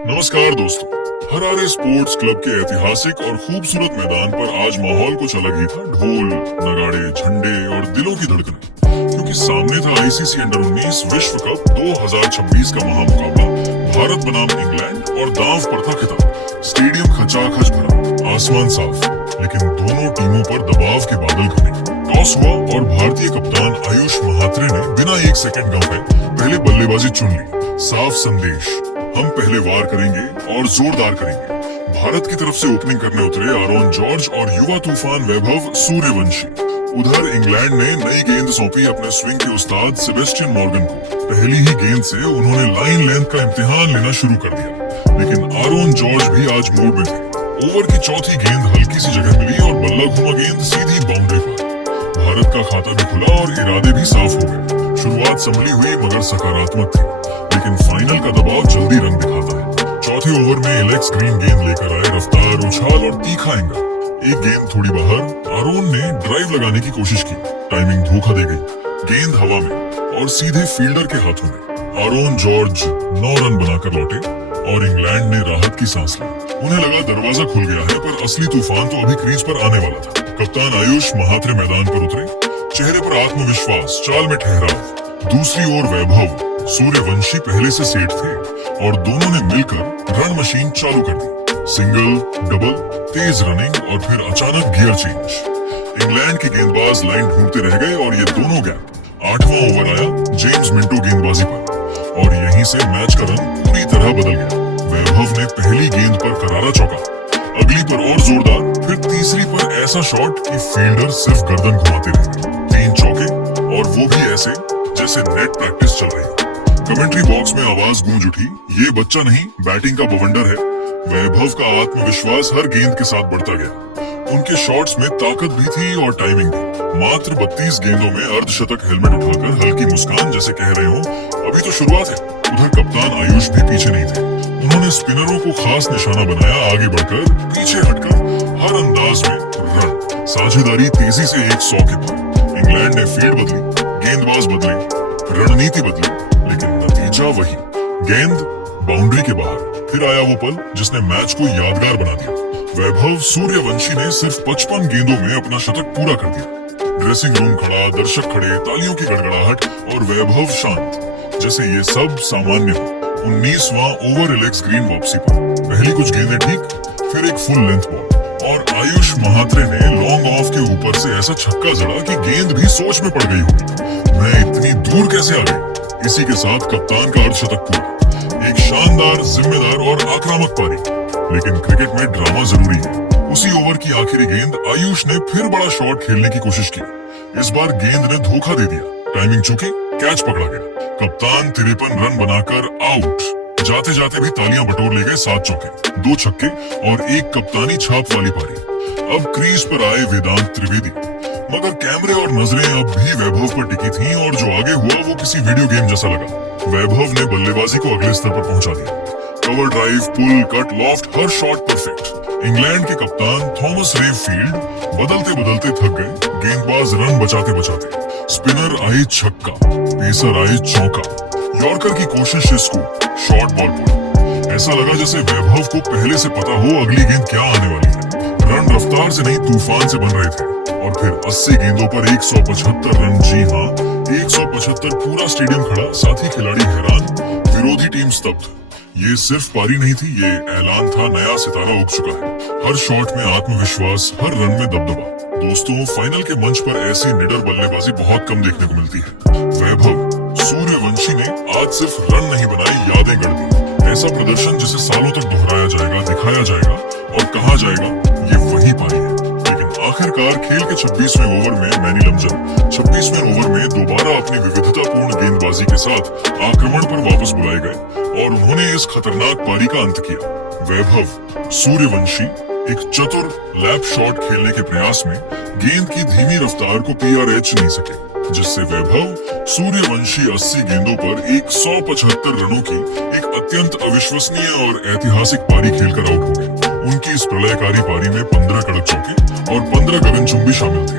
नमस्कार दोस्तों, Harare sports club के ऐतिहासिक और खूबसूरत मैदान पर आज माहौल कुछ अलग ही था। ढोल, नगाड़े, झंडे और दिलों की धड़कनें, क्योंकि सामने था आईसीसी अंडर 19 विश्व कप 2026 का महामुकाबला। भारत बनाम इंग्लैंड और दांव पर था खिताब। स्टेडियम खचाखच भरा, आसमान साफ, लेकिन दोनों टीमों पर दबाव के बादल घने। टॉस हुआ और भारतीय कप्तान आयुष महात्रे ने बिना एक सेकंड गंवाए पहले बल्लेबाजी चुन ली। साफ संदेश, हम पहले वार करेंगे और जोरदार करेंगे। भारत की तरफ से ओपनिंग करने उतरे आरोन जॉर्ज और युवा तूफान वैभव सूर्यवंशी। उधर इंग्लैंड ने नई गेंद सौंपी अपने स्विंग के उस्ताद सेबेस्टियन मॉर्गन को। पहली ही गेंद से उन्होंने लाइन लेंथ का इम्तिहान लेना शुरू कर दिया, लेकिन आरोन जॉर्ज भी आज मूड में थे। ओवर की चौथी गेंद हल्की सी जगह मिली और बल्ला घुमा गेंद सीधी बाउंड्री पर। भारत का खाता भी खुला और इरादे भी साफ हो गए। शुरुआत संभली हुई मगर सकारात्मक थी, लेकिन फाइनल का दबाव जल्दी रंग दिखाता है। चौथे ओवर में एलेक्स ग्रीन गेंद लेकर आए, रफ्तार, उछाल और तीखा एंगल। एक गेंद थोड़ी बाहर, आरोन ने ड्राइव लगाने की कोशिश की, टाइमिंग धोखा दे गई। गेंद हवा में और सीधे फील्डर के हाथों में। आरोन जॉर्ज 9 रन बनाकर लौटे और इंग्लैंड ने राहत की सांस ली। उन्हें लगा दरवाजा खुल गया है, पर असली तूफान तो अभी क्रीज पर आने वाला था। कप्तान आयुष महात्रे मैदान पर उतरे, चेहरे पर आत्मविश्वास, चाल में ठहराव। दूसरी ओर वैभव सूर्यवंशी पहले से सेट थे और दोनों ने मिलकर रन मशीन चालू कर दी। सिंगल, डबल, तेज रनिंग और फिर अचानक गियर चेंज। इंग्लैंड के गेंदबाज लाइन ढूंढते रह गए और ये दोनों गैप। 8वां ओवर आया जेम्स मिंटो गेंदबाजी पर और यहीं से मैच का रंग पूरी तरह बदल गया। वैभव ने पहली गेंद पर करारा चौका, अगली पर और जोरदार, फिर तीसरी पर ऐसा शॉट कि फील्डर सिर्फ गर्दन घुमाते रह गए। 3 चौके और वो भी ऐसे जैसे नेट प्रैक्टिस चल रही। कमेंट्री बॉक्स में आवाज गूंज उठी, ये बच्चा नहीं, बैटिंग का बवंडर है। वैभव का आत्मविश्वास हर गेंद के साथ बढ़ता गया। उनके शॉट्स में ताकत भी थी और टाइमिंग भी। मात्र 32 गेंदों में अर्धशतक, हेलमेट उठाकर हल्की मुस्कान, जैसे कह रहे हो अभी तो शुरुआत है। उधर कप्तान आयुष भी पीछे नहीं थे। उन्होंने स्पिनरों को खास निशाना बनाया, आगे बढ़कर, पीछे हटकर, हर अंदाज में रन। साझेदारी तेजी से 100 के पार। इंग्लैंड ने फील्ड बदली, गेंदबाज बदले, रणनीति बदली, लेकिन नतीजा वही। गेंद बाउंड्री के बाहर। फिर आया वो पल जिसने मैच को यादगार बना दिया। वैभव सूर्यवंशी ने सिर्फ 55 गेंदों में अपना शतक पूरा कर दिया। ड्रेसिंग रूम खड़ा, दर्शक खड़े, तालियों की गड़गड़ाहट और वैभव शांत, जैसे ये सब सामान्य हो। 19वां ओवर एलेक्स ग्रीन वापसी पर। पहली कुछ गेंदें ठीक, फिर एक फुल लेंथ बॉल और आयुष महात्रे ने लॉन्ग ऑफ के ऊपर से ऐसा छक्का जड़ा कि गेंद भी सोच में पड़ गई होगी, मैं इतनी दूर कैसे आ गई। इसी के साथ कप्तान का अर्धशतक पूरा। एक शानदार, जिम्मेदार और आक्रामक पारी। लेकिन क्रिकेट में ड्रामा जरूरी है। उसी ओवर की आखिरी गेंद आयुष ने फिर बड़ा शॉट खेलने की कोशिश की। इस बार गेंद ने धोखा दे दिया, टाइमिंग चूकी, कैच पकड़ा गया। कप्तान 53 रन बनाकर आउट। जाते जाते भी तालियां बटोर ले गए। 7 चौके, 2 छक्के और एक कप्तानी छाप वाली पारी। अब क्रीज पर आए वेदांत त्रिवेदी, मगर कैमरे और नजरें अब भी वैभव पर टिकी थीं और जो आगे हुआ वो किसी वीडियो गेम जैसा लगा। वैभव ने बल्लेबाजी को अगले स्तर पर पहुंचा दिया। कवर ड्राइव, पुल, कट, लॉफ्ट, हर शॉट परफेक्ट। इंग्लैंड के कप्तान थॉमस रे फील्ड बदलते बदलते थक गए। गेंदबाज रन बचाते बचाते। स्पिनर आए छक्का, पेसर आए चौका, यॉर्कर की कोशिश स्कूप, शॉर्ट बॉल पर। ऐसा लगा जैसे वैभव को पहले से पता हो अगली गेंद क्या आने वाली है। रन रफ्तार से नहीं, तूफान से बन रहे थे। और फिर 80 गेंदों पर 175 रन। जी हाँ, 175। पूरा स्टेडियम खड़ा, साथी खिलाड़ी हैरान, विरोधी टीम स्तब्ध। ये सिर्फ पारी नहीं थी, ये ऐलान था, नया सितारा उग चुका है। हर शॉट में आत्मविश्वास, हर रन में दबदबा। दोस्तों, फाइनल के मंच पर ऐसी निडर बल्लेबाजी बहुत कम देखने को मिलती है। वैभव सूर्यवंशी ने आज सिर्फ रन नहीं बनाई, यादें गढ़ दी। ऐसा प्रदर्शन जिसे सालों तक दोहराया जाएगा, दिखाया जाएगा और कहा जाएगा ये वही पारी है। आखिरकार खेल के 26वें ओवर में मैनी लमजन 26वें ओवर में दोबारा अपनी विविधतापूर्ण गेंदबाजी के साथ आक्रमण पर वापस बुलाए गए और उन्होंने इस खतरनाक पारी का अंत किया। वैभव सूर्यवंशी एक चतुर लैप शॉट खेलने के प्रयास में गेंद की धीमी रफ्तार को PRH नहीं सके, जिससे वैभव सूर्यवंशी 80 गेंदों पर 175 रनों की एक अत्यंत अविश्वसनीय और ऐतिहासिक पारी खेलकर आउट हो गए। उनकी इस प्रलयकारी पारी में 15 कड़क चौके और 15 गगनचुंबी शामिल थे।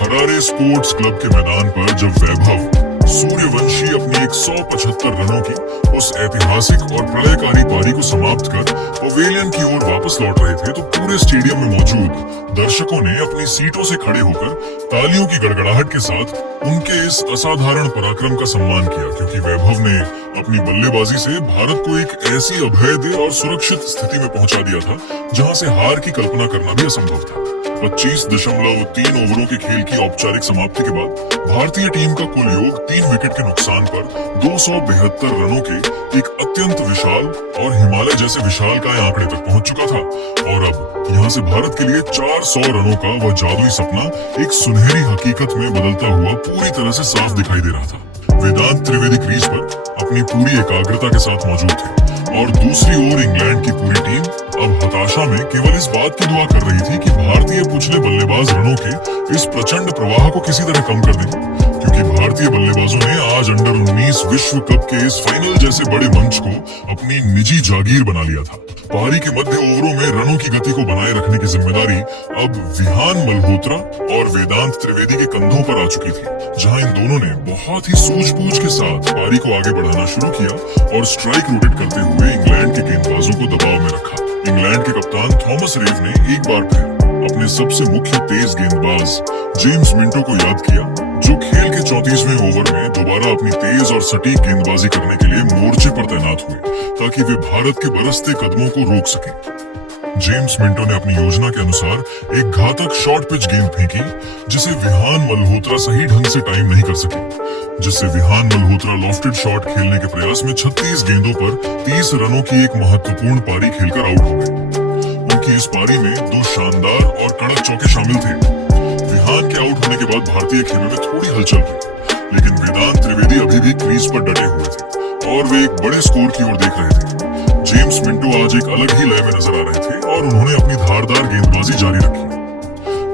हरारे स्पोर्ट्स क्लब के मैदान पर जब वैभव सूर्यवंशी अपनी 175 रनों की उस ऐतिहासिक और प्रलयकारी पारी को समाप्त कर पवेलियन की ओर वापस लौट रहे थे तो पूरे स्टेडियम में मौजूद दर्शकों ने अपनी सीटों से खड़े होकर तालियों की गड़गड़ाहट के साथ उनके इस असाधारण पराक्रम का सम्मान किया, क्योंकि वैभव ने अपनी बल्लेबाजी से भारत को एक ऐसी अभेद्य और सुरक्षित स्थिति में पहुंचा दिया था जहां से हार की कल्पना करना भी असंभव था। 25.3 ओवरों के खेल की औपचारिक समाप्ति के बाद भारतीय टीम का कुल योग 3 विकेट के नुकसान पर 272 रनों के एक अत्यंत विशाल और हिमालय जैसे विशालकाय आंकड़े तक पहुंच चुका था और अब यहां से भारत के लिए 400 रनों का वह जादुई सपना एक सुनहरी हकीकत में बदलता हुआ पूरी तरह से साफ दिखाई दे रहा था। वेदांत त्रिवेदी क्रीज पर अपनी पूरी एकाग्रता के साथ मौजूद थे और दूसरी ओर इंग्लैंड की पूरी टीम अब हताशा में केवल इस बात की दुआ कर रही थी कि भारतीय पुछले बल्लेबाज रनों के इस प्रचंड प्रवाह को किसी तरह कम कर दें, क्योंकि भारतीय बल्लेबाजों ने आज अंडर 19 विश्व कप के इस फाइनल जैसे बड़े मंच को अपनी निजी जागीर बना लिया था। पारी के मध्य ओवरों में रनों की गति को बनाए रखने की जिम्मेदारी अब विहान मल्होत्रा और वेदांत त्रिवेदी के कंधों पर आ चुकी थी, जहां इन दोनों ने बहुत ही सूझबूझ के साथ पारी को आगे बढ़ाना शुरू किया और स्ट्राइक रोटेट करते हुए इंग्लैंड के गेंदबाजों को दबाव में रखा। इंग्लैंड के कप्तान थॉमस रेव ने एक बार फिर अपने सबसे मुख्य तेज गेंदबाज जेम्स मिंटो को याद किया, जो खेल के 34वें ओवर में दोबारा अपनी तेज और सटीक गेंदबाजी करने के लिए मोर्चे पर तैनात हुए ताकि वे भारत के बरसते कदमों को रोक सकें। जेम्स मिंटो ने अपनी योजना के अनुसार एक घातक शॉर्ट पिच गेंद फेंकी, जिसे विहान मल्होत्रा सही ढंग से टाइम नहीं कर सके, जिससे विहान मल्होत्रा लॉफ्टेड शॉट खेलने के प्रयास में 36 गेंदों पर 30 रनों की एक महत्वपूर्ण पारी खेलकर आउट हो गए। उनकी इस पारी में 2 शानदार और कड़क चौके शामिल थे। विहान के आउट होने के बाद भारतीय खेमे में थोड़ी हलचल हुई, लेकिन वेदांत त्रिवेदी अभी भी क्रीज पर डटे हुए थे और वे एक बड़े स्कोर की ओर देख रहे थे। जेम्स मिंटो आज एक अलग ही लय में नजर आ रहे थे और उन्होंने अपनी धारदार गेंदबाजी जारी रखी।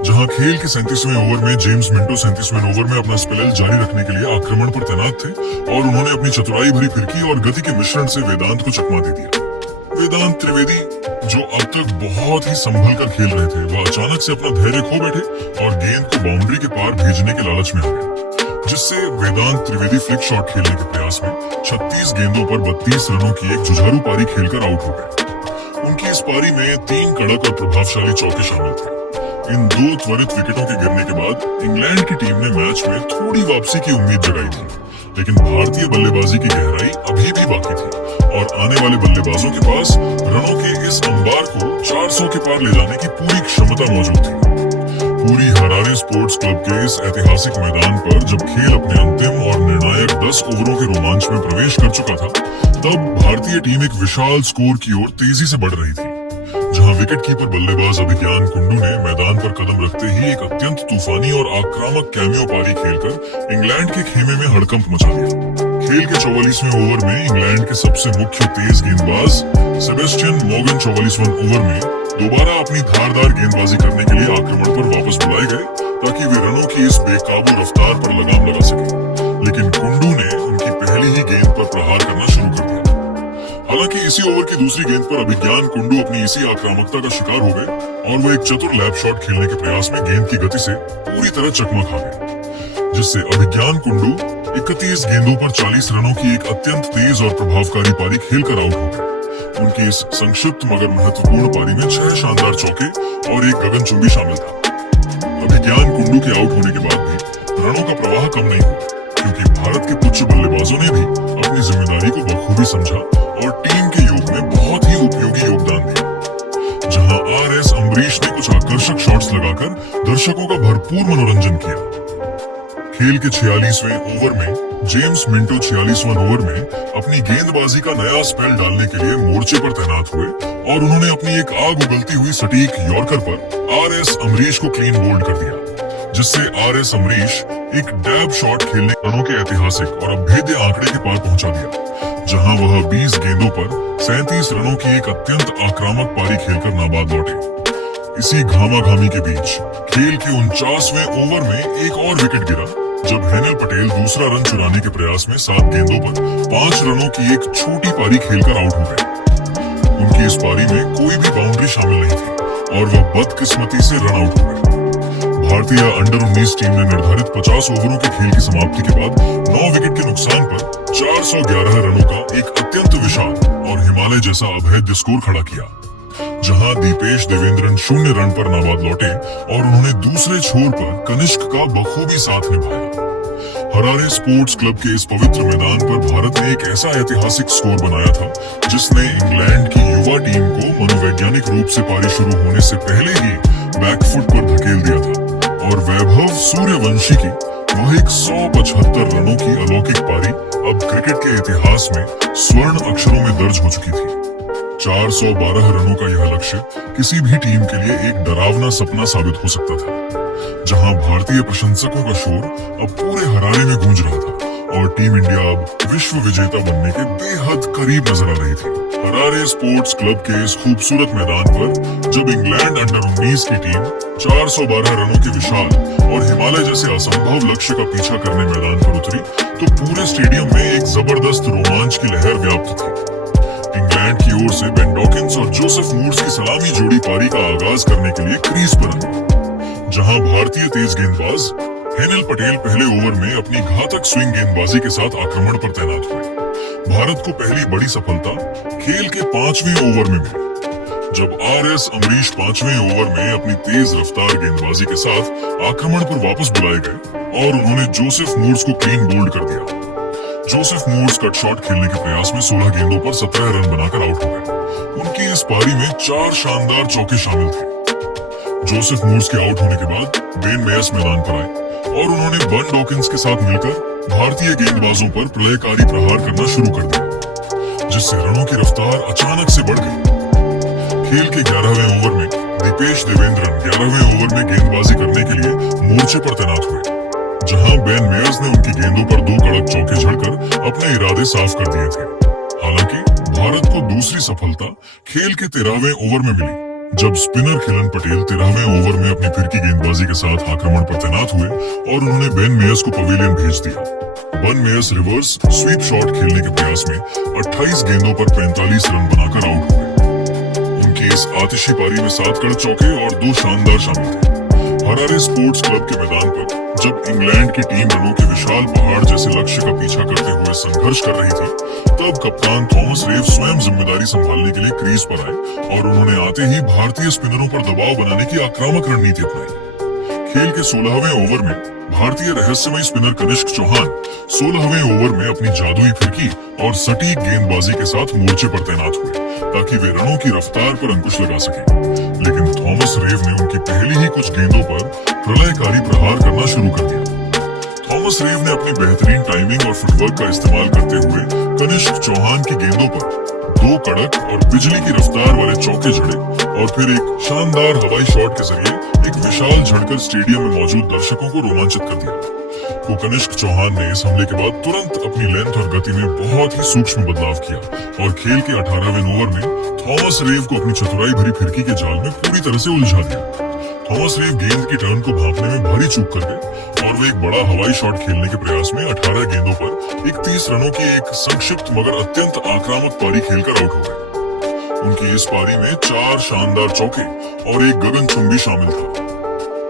जहां खेल के 37वें ओवर में जेम्स मिंटो 37वें ओवर में अपना स्पेल जारी रखने के लिए आक्रमण पर तैनात थे और उन्होंने अपनी चतुराई भरी फिरकी और गति के मिश्रण से वेदांत को चकमा दे दिया। वेदांत त्रिवेदी, जो अब तक बहुत ही संभल कर खेल रहे थे, वह अचानक से अपना धैर्य खो बैठे और गेंद को बाउंड्री के पार भेजने के लालच में आ गए, जिससे वेदांत त्रिवेदी फ्लिक शॉट खेलने के प्रयास में 36 गेंदों पर 32 रनों की एक जुझारू पारी खेलकर आउट हो गए। उनकी इस पारी में 3 कड़क और प्रभावशाली चौके शामिल थे। इन 2 त्वरित विकेटों के गिरने के बाद इंग्लैंड की टीम ने मैच में थोड़ी वापसी की उम्मीद जगाई थी, लेकिन भारतीय बल्लेबाजी की गहराई अभी भी बाकी थी और आने वाले बल्लेबाजों के पास रनों के इस अंबार को 400 के पार ले जाने की पूरी क्षमता मौजूद थी। पूरी हरारे स्पोर्ट्स क्लब के इस ऐतिहासिक मैदान पर जब खेल अपने अंतिम और निर्णायक 10 ओवरों के रोमांच में प्रवेश कर चुका था, तब भारतीय टीम एक विशाल स्कोर की ओर तेजी से बढ़ रही थी, जहां विकेटकीपर बल्लेबाज अभिज्ञान कुंडू ने मैदान पर कदम रखते ही एक अत्यंत तूफानी और आक्रामक कैमियो पारी खेलकर इंग्लैंड के खेमे में हड़कंप मचा दिया। खेल के 44वें ओवर में इंग्लैंड के सबसे मुख्य तेज गेंदबाज सेबेस्टियन मॉर्गन 44वें ओवर में दोबारा अपनी धारदार गेंदबाजी करने के लिए आक्रमण पर वापस बुलाए गए ताकि वे रनों की इस बेकाबू रफ्तार पर लगाम लगा सके, लेकिन कुंडू ने उनकी पहली ही गेंद पर प्रहार करना शुरू कर दिया। हालांकि इसी ओवर की दूसरी गेंद पर अभिज्ञान कुंडू अपनी इसी आक्रामकता का शिकार हो गए और वो एक चतुर लैप शॉट खेलने के प्रयास में गेंद की गति से पूरी तरह चकमा खा गए, जिससे अभिज्ञान कुंडू 31 गेंदों पर 40 रनों की एक अत्यंत तेज और प्रभावकारी पारी खेलकर आउट हो गए। उनकी इस संक्षिप्त मगर महत्वपूर्ण पारी में 6 शानदार चौके और एक गगनचुंबी शामिल था। अभिज्ञान कुंडू के आउट होने के बाद भी रनों का प्रवाह कम नहीं हुआ, क्योंकि भारत के पुच्छ बल्लेबाजों ने भी अपनी जिम्मेदारी को बखूबी समझा और टीम के योग में बहुत ही उपयोगी योगदान दिया। जहां आर.एस. अम्बरीश ने कुछ आकर्षक शॉट्स लगाकर दर्शकों का भरपूर मनोरंजन किया। खेल के 46वें ओवर में जेम्स मिंटो 46वें ओवर में अपनी गेंदबाजी का नया स्पेल डालने के लिए मोर्चे पर तैनात हुए और उन्होंने अपनी एक आग उगलती हुई सटीक यॉर्कर पर आर.एस. अम्बरीश को क्लीन बोल्ड कर दिया, जिससे आर.एस. अम्बरीश एक डैब शॉट खेलने रनों के ऐतिहासिक और अभेद्य आंकड़े के पार पहुंचा दिया, जहां वह 20 गेंदों पर 37 रनों की एक अत्यंत आक्रामक पारी खेलकर नाबाद लौटे। इसी घामाघामी के बीच खेल के 49वें ओवर में एक और विकेट गिरा, जब हेनल पटेल दूसरा रन चुराने के प्रयास में 7 गेंदों पर 5 रनों की एक छोटी पारी खेलकर आउट हो गए। उनकी इस पारी में कोई भी बाउंड्री शामिल नहीं थी और वह बदकिस्मती से रन आउट हो गए। भारतीय अंडर-19 टीम ने निर्धारित 50 ओवरों के खेल की समाप्ति के बाद 9 विकेट के नुकसान पर 411 रनों का एक अत्यंत विशाल और हिमालय जैसा अभेद्य स्कोर खड़ा किया, जहां दीपेश देवेंद्रन 0 रन पर नाबाद लौटे और उन्होंने दूसरे छोर पर कनिष्क का बखूबी साथ निभाया। हरारे स्पोर्ट्स क्लब के इस पवित्र मैदान पर भारत ने एक ऐसा ऐतिहासिक स्कोर बनाया था जिसने इंग्लैंड की युवा टीम को मनोवैज्ञानिक रूप से पारी शुरू होने से पहले ही बैकफुट पर धकेल दिया था और वैभव सूर्यवंशी की वह एक 175 रनों की अलौकिक पारी अब क्रिकेट के इतिहास में स्वर्ण अक्षरों में दर्ज हो चुकी थी। 412 रनों का यह लक्ष्य किसी भी टीम के लिए एक डरावना सपना साबित हो सकता था, जहां भारतीय प्रशंसकों का शोर अब पूरे हरारे में गूंज रहा था और टीम इंडिया अब विश्व विजेता बनने के बेहद करीब नजर आ रही थी। हरारे स्पोर्ट्स क्लब के इस खूबसूरत मैदान पर जब इंग्लैंड अंडर-19 की टीम 412 रनों के विशाल और हिमालय जैसे असंभव लक्ष्य का पीछा करने मैदान पर उतरी तो पूरे स्टेडियम में एक जबरदस्त रोमांच की लहर व्याप्त थी। इंग्लैंड की ओर से बेन डॉकिंस और जोसेफ मूर्स की सलामी जोड़ी पारी का आगाज करने के लिए क्रीज पर आई, जहां भारतीय तेज गेंदबाज हेनिल पटेल पहले ओवर में अपनी घातक स्विंग गेंदबाजी के साथ आक्रमण पर तैनात हुए। भारत को पहली बड़ी सफलता खेल के 5वें ओवर में मिली, जब आर.एस. अमरीश 5वें ओवर में अपनी तेज रफ्तार गेंदबाजी के साथ आक्रमण पर वापस बुलाए गए और उन्होंने जोसेफ मूर्स को क्लीन बोल्ड कर दिया। जोसेफ मूर्स कट शॉट खेलने के प्रयास में 16 गेंदों पर 17 रन बनाकर आउट हो गए। उनकी इस पारी में 4 शानदार चौके शामिल थे। जोसेफ मूर्स के आउट होने के बाद बेन मेयर्स मैदान पर आए और उन्होंने बेन डॉकिंस के साथ मिलकर भारतीय गेंदबाजों पर प्रलयकारी प्रहार करना शुरू कर दिया, जिससे रनों की रफ्तार अचानक से बढ़ गई। खेल के 11वें ओवर में दीपेश देवेंद्रन 11वें ओवर में गेंदबाजी करने के लिए मोर्चे पर तैनात हुए, जहां बेन मेयर्स ने उनकी गेंदों पर 2 कड़क चौके झड़कर अपने इरादे साफ कर दिए थे। हालांकि भारत को दूसरी सफलता खेल के 13वें ओवर में मिली, जब स्पिनर खिलन पटेल 13वें ओवर में अपनी फिरकी गेंदबाजी के साथ आक्रमण पर तैनात हुए और उन्होंने बेन मेयर्स को पवेलियन भेज दिया। Ben Mayers reverse sweep shot खेलने के प्रयास में 28 गेंदों पर 45 रन बनाकर आउट हो गए। उनकी इस आतिशी पारी में 7 कड़क चौके और 2 शानदार शामिल थे। हरारे स्पोर्ट्स क्लब के मैदान पर जब इंग्लैंड की टीम रनों के विशाल पहाड़ जैसे लक्ष्य का पीछा करते हुए संघर्ष कर रही थी, तब कप्तान थॉमस रेव स्वयं जिम्मेदारी संभालने के लिए क्रीज पर आए और उन्होंने आते ही भारतीय स्पिनरों पर दबाव बनाने की आक्रामक रणनीति अपनाई। खेल के 16वें ओवर में भारतीय रहस्यमय स्पिनर कनिष्क चौहान 16वें ओवर में अपनी जादुई फिरकी और सटीक गेंदबाजी के साथ मोर्चे पर तैनात हुए ताकि वे रनों की रफ्तार पर अंकुश लगा सकें। लेकिन थॉमस रेव ने उनकी पहली ही कुछ गेंदों पर प्रलयकारी प्रहार करना शुरू कर दिया। थॉमस रेव ने अपनी बेहतरीन टाइमिंग और फुटवर्क का इस्तेमाल करते हुए कनिष्क चौहान की गेंदों पर 2 कड़क और बिजली की रफ्तार वाले चौके जड़े और फिर एक शानदार हवाई शॉट के जरिए एक विशाल झड़कर स्टेडियम में मौजूद दर्शकों को रोमांचित कर दिया। तो कनिष्क चौहान ने इस हमले के बाद तुरंत अपनी लेंथ और गति में बहुत ही सूक्ष्म बदलाव किया और खेल के 18वें ओवर में थॉमस रेव को अपनी चतुराई भरी फिरकी के जाल में पूरी तरह से उलझा दिया। थॉमस रेव गेंद की टर्न को भांपने में भारी चूक कर गए और वे एक बड़ा हवाई शॉट खेलने के प्रयास में 18 गेंदों पर 31 रनों की एक संक्षिप्त मगर अत्यंत आक्रामक पारी खेलकर आउट हो गए। उनकी इस पारी में 4 शानदार चौके और एक गगनचुंबी शामिल था।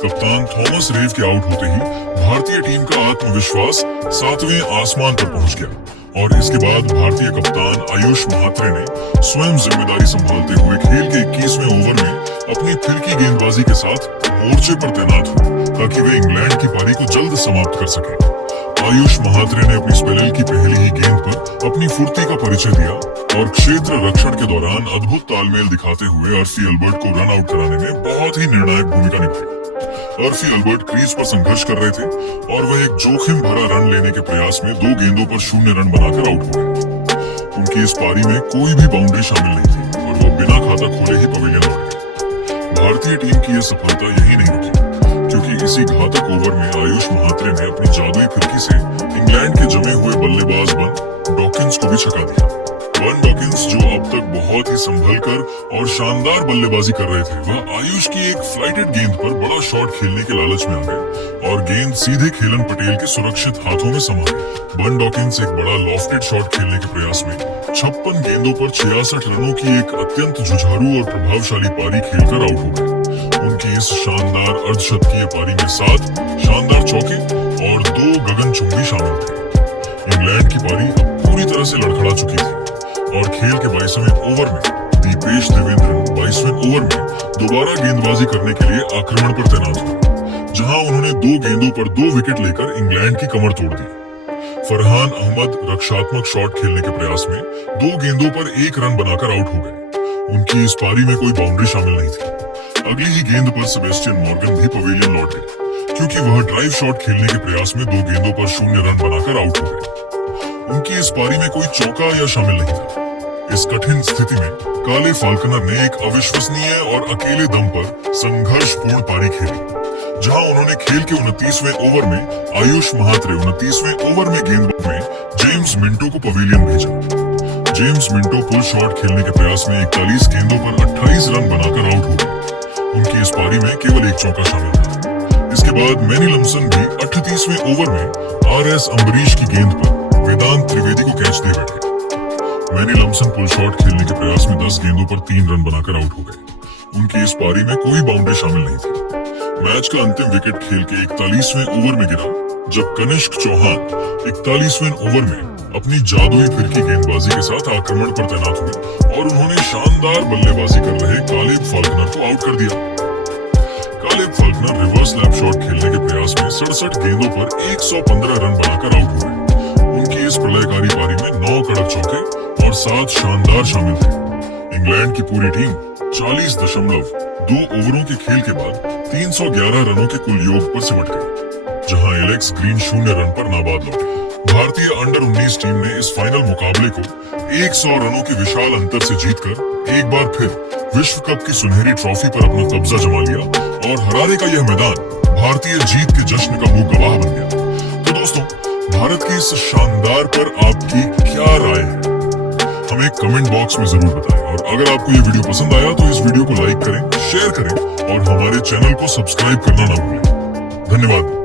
कप्तान थॉमस रेव के आउट होते ही भारतीय टीम का आत्मविश्वास 7वें आसमान पर पहुंच गया और इसके बाद भारतीय कप्तान आयुष महात्रे ने स्वयं जिम्मेदारी संभालते हुए खेल के 21वें ओवर में अपनी फिरकी गेंदबाजी के साथ मोर्चे पर तैनात हुए ताकि वे इंग्लैंड की पारी को जल्द समाप्त कर सके। आयुष महात्रे ने अपनी स्पेल की पहली ही गेंद पर अपनी फुर्ती का परिचय दिया और क्षेत्र रक्षण के दौरान अद्भुत तालमेल दिखाते हुए अर्फी अल्बर्ट को रन आउट कराने में बहुत ही निर्णायक भूमिका निभाई। अर्फी अल्बर्ट क्रीज पर संघर्ष कर रहे थे और वह एक जोखिम भरा रन लेने के प्रयास में 2 गेंदों पर 0 रन बनाकर आउट हो गए। उनकी इस पारी में कोई भी बाउंड्री शामिल नहीं थी और वो बिना खाता खोले ही पवेलियन लौट गए। भारतीय टीम की यह सफलता यही नहीं रुकी, क्योंकि इसी घातक ओवर में आयुष महात्रे ने अपनी जादुई फिरकी से इंग्लैंड के जमे हुए बल्लेबाज बेन डॉकिंस को भी छका दिया। बन डॉकिंस जो अब तक बहुत ही संभल कर और शानदार बल्लेबाजी कर रहे थे, वह आयुष की एक फ्लाइटेड गेंद पर बड़ा शॉट खेलने के लालच में आ गए और गेंद सीधे खेलन पटेल के सुरक्षित हाथों में समा गई। बन डॉकिंस एक बड़ा लॉफ्टेड शॉट खेलने के प्रयास में 56 गेंदों पर 66 रनों की एक अत्यंत जुझारू और प्रभावशाली पारी खेलकर आउट हो गए। उनकी इस शानदार अर्धशतकीय पारी में 7 शानदार चौके और 2 गगनचुंबी शामिल थे। इंग्लैंड की पारी पूरी तरह से लड़खड़ा चुकी थी और खेल के 22वें ओवर में दीपेश देवेंद्रन 22वें ओवर में दोबारा गेंदबाजी करने के लिए आक्रमण पर तैनात हुए, जहां उन्होंने 2 गेंदों पर 2 विकेट लेकर इंग्लैंड की कमर तोड़ दी। फरहान अहमद रक्षात्मक शॉट खेलने के प्रयास में 2 गेंदों पर 1 रन बनाकर आउट हो गए। उनकी इस पारी में कोई बाउंड्री शामिल नहीं थी। अगली ही गेंद पर सेबेस्टियन मॉर्गन भी पवेलियन लौट गए, क्योंकि वह ड्राइव शॉट खेलने के प्रयास में 2 गेंदों पर 0 रन बनाकर आउट हो गए। उनकी इस पारी में कोई चौका या शामिल नहीं था। इस कठिन स्थिति में काले फाल्कनर ने एक अविश्वसनीय और अकेले दम पर संघर्षपूर्ण पारी खेली, जहां उन्होंने खेल के 29वें ओवर में आयुष महात्रे 29वें ओवर में गेंदबाज में जेम्स मिंटो को पवेलियन भेजा। जेम्स मिंटो पुल शॉट खेलने के प्रयास में 41 गेंदों पर 28 रन बनाकर आउट हो गए। उनकी इस पारी में केवल 1 चौका शामिल था। इसके बाद मैनी लमसन भी 38वें ओवर में आर.एस. अम्बरीश की गेंद पर वेदांत त्रिवेदी को कैच दे बैठे। मैनी लमसन पुल शॉट खेलने के प्रयास में 10 गेंदों पर 3 रन बनाकर आउट हो गए। उनकी इस पारी में कोई बाउंड्री शामिल नहीं थी। मैच का अंतिम विकेट खेल के 41वें ओवर में गिरा, जब कनिष्क चौहान 41वें ओवर में अपनी जादुई फिरकी गेंदबाजी के साथ आक्रमण पर तैनात हुए और उन्होंने शानदार बल्लेबाजी कर रहे कालेब फाल्कनर को आउट कर दिया। Caleb Faulkner reverse lap shot खेलने के प्रयास में 67 गेंदों पर 115 रन बनाकर आउट हो गए। उनकी इस प्रलयकारी पारी में 9 कड़क चौके और 7 शानदार शामिल थे। इंग्लैंड की पूरी टीम 40.2 ओवरों के खेल के बाद 311 रनों के कुल योग पर सिमट गई, जहां एलेक्स ग्रीन 0 रन पर नाबाद लौटे। भारतीय अंडर 19 टीम ने इस फाइनल मुकाबले को 100 रनों के विशाल अंतर से जीतकर एक बार फिर विश्व कप की सुनहरी ट्रॉफी पर अपना कब्जा जमा लिया और हरारे का यह मैदान भारतीय जीत के जश्न का मुंह गवाह बन गया। तो दोस्तों, भारत की इस शानदार पर आपकी क्या राय है, हमें कमेंट बॉक्स में जरूर बताएं। और अगर आपको ये वीडियो पसंद आया तो इस वीडियो को लाइक करें, शेयर करें और हमारे चैनल को सब्सक्राइब करना ना भूलें। धन्यवाद।